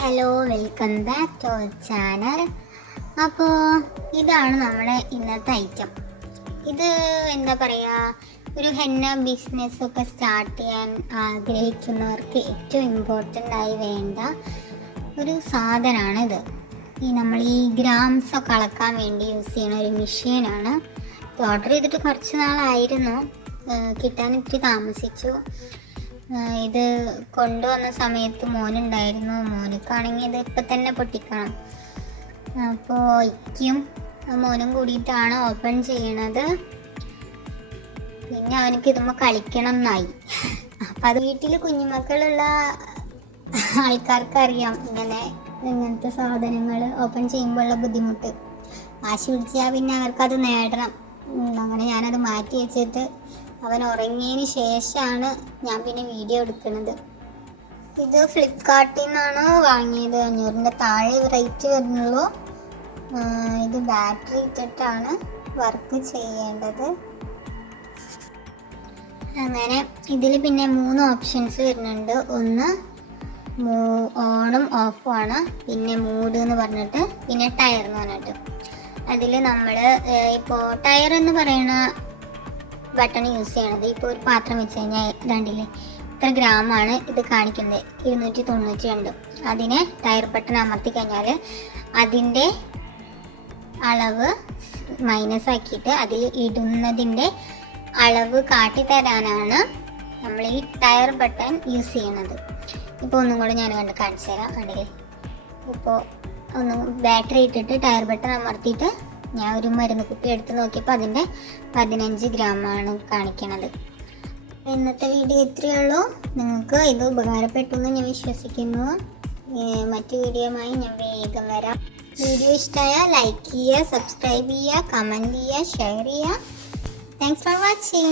Hello welcome back to channel അപ്പോൾ ഇതാണ് നമ്മുടെ ഇന്നത്തെ ഐറ്റം ഇത് എന്താ പറയുക ഒരു ഹെന്ന ബിസിനസ് ഒക്കെ സ്റ്റാർട്ട് ചെയ്യാൻ ആഗ്രഹിക്കുന്നവർക്ക് ഏറ്റവും ഇമ്പോർട്ടന്റ് ആയി വേണ്ട ഒരു സാധനമാണ് ഇത്. ഈ നമ്മൾ ഈ ഗ്രാംസ് ഒക്കെ അളക്കാൻ വേണ്ടി യൂസ് ചെയ്യുന്ന ഒരു മെഷീനാണ് ഓർഡർ ചെയ്തിട്ട് കുറച്ച് നാളായിരുന്നു. കിട്ടാൻ ഇത്തിരി താമസിച്ചു. ഇത് കൊണ്ടുവന്ന സമയത്ത് മോനുണ്ടായിരുന്നു. മോനക്കാണെങ്കിൽ ഇത് ഇപ്പം തന്നെ പൊട്ടിക്കണം. അപ്പോൾ ഇക്കും മോനും കൂടിയിട്ടാണ് ഓപ്പൺ ചെയ്യണത്. പിന്നെ അവനക്ക് ഇതുമ്പോൾ കളിക്കണം എന്നായി. അപ്പം അത് വീട്ടിൽ കുഞ്ഞുമക്കളുള്ള ആൾക്കാർക്ക് അറിയാം ഇങ്ങനെ ഇങ്ങനത്തെ സാധനങ്ങൾ ഓപ്പൺ ചെയ്യുമ്പോഴുള്ള ബുദ്ധിമുട്ട്. വാശി പിടിച്ചാൽ പിന്നെ അവർക്കത് നേടണം. അങ്ങനെ ഞാനത് മാറ്റി വെച്ചിട്ട് അവൻ ഉറങ്ങിയതിന് ശേഷമാണ് ഞാൻ പിന്നെ വീഡിയോ എടുക്കുന്നത്. ഇത് ഫ്ലിപ്കാർട്ടിൽ നിന്നാണ് വാങ്ങിയത്? അഞ്ഞൂറിന്റെ താഴെ റേറ്റ് വരുന്നുള്ളൂ. ഇത് ബാറ്ററി ഇട്ടിട്ടാണ് വർക്ക് ചെയ്യേണ്ടത്. അങ്ങനെ ഇതിൽ പിന്നെ മൂന്ന് ഓപ്ഷൻസ് വരുന്നുണ്ട്. ഒന്ന് ഓണും ഓഫും ആണ്. പിന്നെ മൂഡ് എന്ന് പറഞ്ഞിട്ട് പിന്നെ ടയർ എന്ന് പറഞ്ഞിട്ട്. അതിൽ നമ്മൾ ഇപ്പോൾ ടയർ എന്ന് പറയുന്ന ബട്ടൺ യൂസ് ചെയ്യണത്. ഇപ്പോൾ ഒരു പാത്രം വെച്ച് കഴിഞ്ഞാൽ രണ്ടില്ലേ ഇത്ര ഗ്രാമാണ് ഇത് കാണിക്കുന്നത്. ഇരുന്നൂറ്റി തൊണ്ണൂറ്റി രണ്ട് അതിനെ ടയർ ബട്ടൺ അമർത്തി കഴിഞ്ഞാൽ അതിന്റെ അളവ് മൈനസ് ആക്കിയിട്ട് അതിൽ ഇടുന്നതിന്റെ അളവ് കാട്ടി തരാനാണ് നമ്മൾ ഈ ടയർ ബട്ടൺ യൂസ് ചെയ്യണത്. ഇപ്പോൾ ഒന്നും കൂടെ ഞാൻ കണ്ട് കാണിച്ചു തരാം. കണ്ടില്ലേ? ഇപ്പോൾ ഒന്ന് ബാറ്ററി ഇട്ടിട്ട് ടയർ ബട്ടൺ അമർത്തിയിട്ട് ഞാൻ ഒരു മരുന്ന് കുപ്പി എടുത്ത് നോക്കിയപ്പോൾ അതിന്റെ പതിനഞ്ച് ഗ്രാമാണ് കാണിക്കണത്. ഇന്നത്തെ വീഡിയോ ഇത്രയേ ഉള്ളൂ. നിങ്ങൾക്ക് ഇത് ഉപകാരപ്പെട്ടു എന്ന് ഞാൻ വിശ്വസിക്കുന്നു. മറ്റു വീഡിയോയുമായി ഞാൻ വേഗം വരാം. വീഡിയോ ഇഷ്ടമായാൽ ലൈക്ക് ചെയ്യുക സബ്സ്ക്രൈബ് ചെയ്യുക കമന്റ് ചെയ്യുക ഷെയർ ചെയ്യുക. Thanks for watching